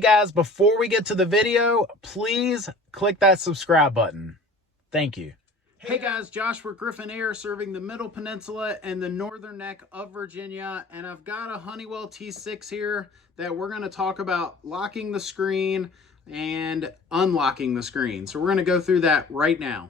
guys, before we get to the video, please click that subscribe button. Thank you. Hey guys, Josh with Griffin Air, serving the Middle Peninsula and the Northern Neck of Virginia. And I've got a Honeywell T6 here that we're going to talk about locking the screen and unlocking the screen. So we're going to go through that right now.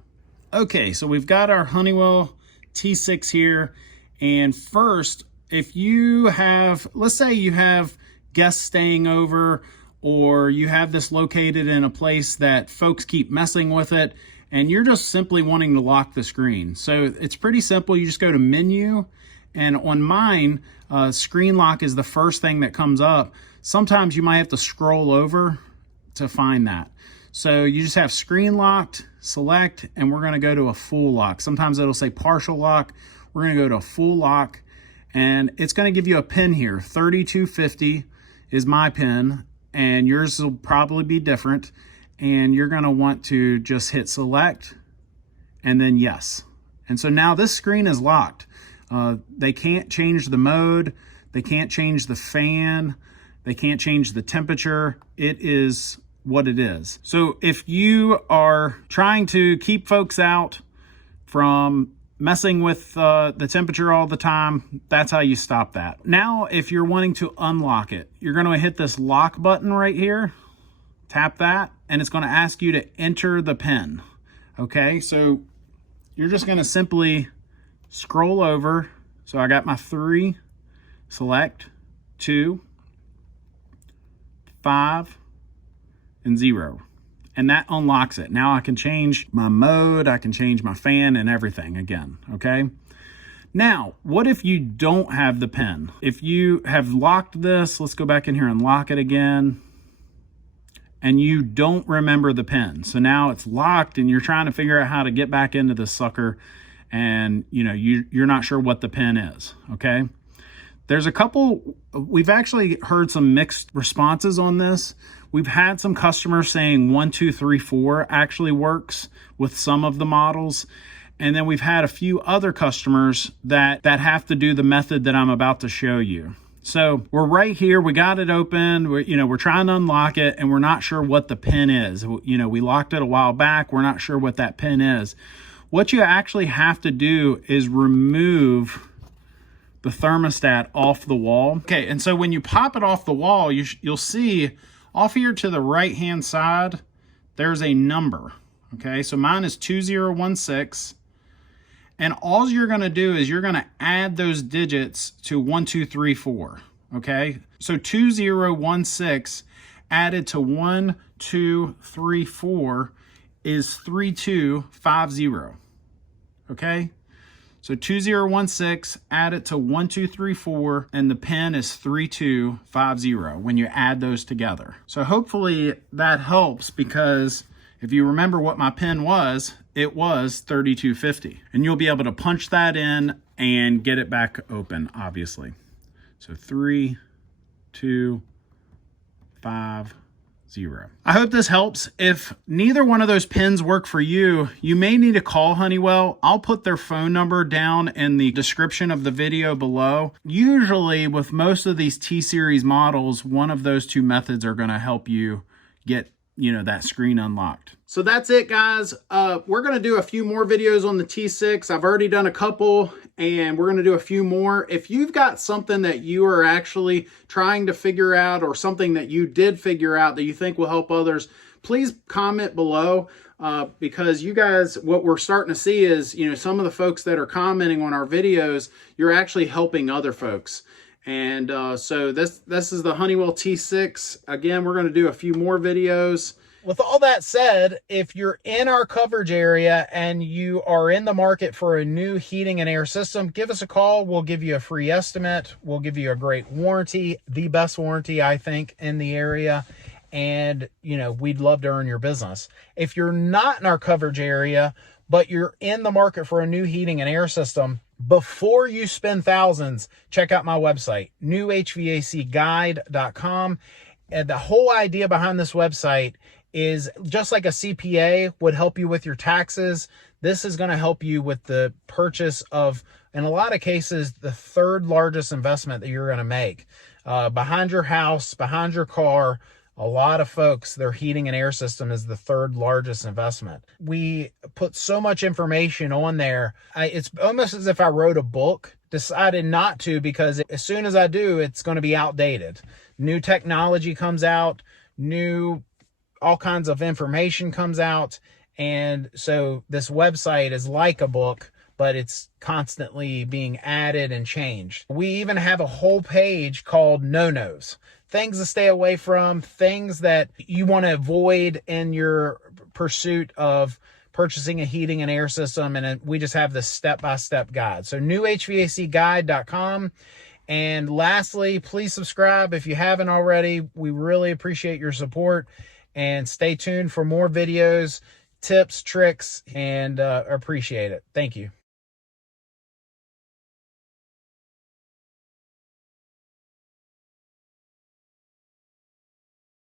Okay, so we've got our Honeywell T6 here. And first, if you have, let's say you have guests staying over, or you have this located in a place that folks keep messing with it, and you're just simply wanting to lock the screen. So it's pretty simple. You just go to menu, and on mine, screen lock is the first thing that comes up. Sometimes you might have to scroll over to find that. So you just have screen locked, select, and we're gonna go to a full lock. Sometimes it'll say partial lock. We're gonna go to a full lock, and it's gonna give you a pin here. 3250 is my pin, and yours will probably be different. And you're gonna want to just hit select and then yes. And so now this screen is locked. They can't change the mode. They can't change the fan. They can't change the temperature. It is what it is. So if you are trying to keep folks out from messing with the temperature all the time, that's how you stop that. Now, if you're wanting to unlock it, you're gonna hit this lock button right here. Tap that, and it's going to ask you to enter the pin. Okay, so you're just going to simply scroll over. So I got my 3, select 2, 5, and 0. And that unlocks it. Now I can change my mode, I can change my fan and everything again, okay? Now, what if you don't have the pin? If you have locked this, let's go back in here and lock it again, and you don't remember the pin. So now it's locked and you're trying to figure out how to get back into this sucker, and you're not sure what the pin is, okay? There's a couple, we've actually heard some mixed responses on this. We've had some customers saying 1, 2, 3, 4 actually works with some of the models. And then we've had a few other customers that have to do the method that I'm about to show you. So we're right here, we got it open, we're trying to unlock it, and we're not sure what the pin is. We locked it a while back, we're not sure what that pin is. What you actually have to do is remove the thermostat off the wall. Okay, and so when you pop it off the wall, you'll see off here to the right-hand side, there's a number, okay? So mine is 2016. And all you're gonna do is you're gonna add those digits to 1, 2, 3, 4, okay? So 2016 added to 1, 2, 3, 4 is 3250, okay? So 2016 added to 1, 2, 3, 4, and the pin is 3250 when you add those together. So hopefully that helps, because if you remember what my pin was, it was 3250. And you'll be able to punch that in and get it back open, obviously. So 3, 2, 5, 0. I hope this helps. If neither one of those pins work for you, you may need to call Honeywell. I'll put their phone number down in the description of the video below. Usually with most of these T-Series models, one of those two methods are gonna help you get that screen unlocked. So that's it, guys. We're going to do a few more videos on the T6. I've already done a couple, and we're going to do a few more. If you've got something that you are actually trying to figure out, or something that you did figure out that you think will help others, please comment below, because you guys, what we're starting to see is, some of the folks that are commenting on our videos, you're actually helping other folks. And so this is the Honeywell T6. Again, we're going to do a few more videos. With all that said, if you're in our coverage area and you are in the market for a new heating and air system, give us a call. We'll give you a free estimate. We'll give you a great warranty, the best warranty, I think, in the area. And, we'd love to earn your business. If you're not in our coverage area, but you're in the market for a new heating and air system, before you spend thousands, check out my website, newhvacguide.com. And the whole idea behind this website is, just like a CPA would help you with your taxes, this is going to help you with the purchase of, in a lot of cases, the third largest investment that you're going to make. Behind your house, behind your car, A lot of folks, their heating and air system is the third largest investment. We put so much information on there. It's almost as if I wrote a book. Decided not to, because as soon as I do, it's going to be outdated. New technology comes out, all kinds of information comes out. And so this website is like a book, but it's constantly being added and changed. We even have a whole page called no-nos. Things to stay away from, things that you want to avoid in your pursuit of purchasing a heating and air system. And we just have this step-by-step guide. So newhvacguide.com. And lastly, please subscribe if you haven't already. We really appreciate your support, and stay tuned for more videos, tips, tricks, and appreciate it. Thank you.